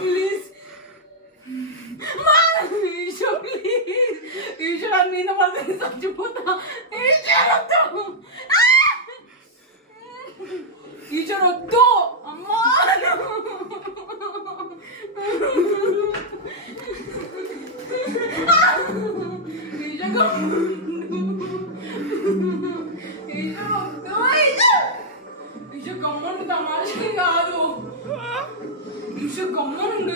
Please ఈశ్వర మీద పడితే చచ్చిపోతా. ఈశ్వర వద్దు అమ్మా. ఈశ్వర్ గమ్ముండు, తమాషకి కాదు. ఈశ్వర్ గమ్మునుండు.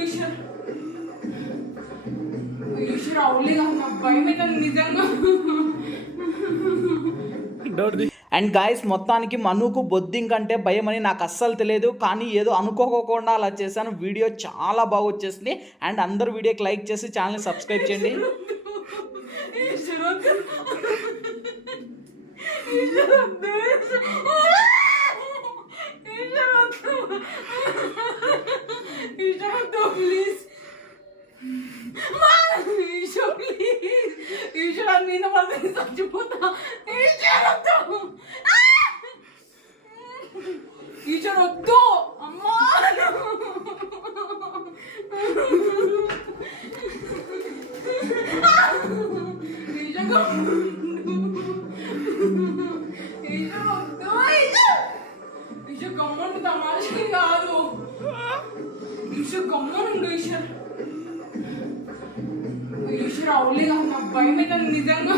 ఈశ్వర్ అవులిగా నాకు భయం అయితే నిజంగా. అండ్ గాయస్, మొత్తానికి మనుకు బొద్దింక అంటే భయం అని నాకు అస్సలు తెలియదు, కానీ ఏదో అనుకోకుండా అలా చేశాను. వీడియో చాలా బాగా వచ్చేసింది. అండ్ అందరూ వీడియోకి లైక్ చేసి ఛానల్ని సబ్స్క్రైబ్ చేయండి. ప్లీజ్ ఈశ్వర మీద పడితే చచ్చిపోతా. ఈశ్వర వద్దు అమ్మా. ఈశ్వర్ గమ్ముండు, తమాషకి కాదు. ఈశ్వర్ గమ్మునుండు. ఈశ్వర్ అవులిగా నాకు భయం అయితే నిజంగా.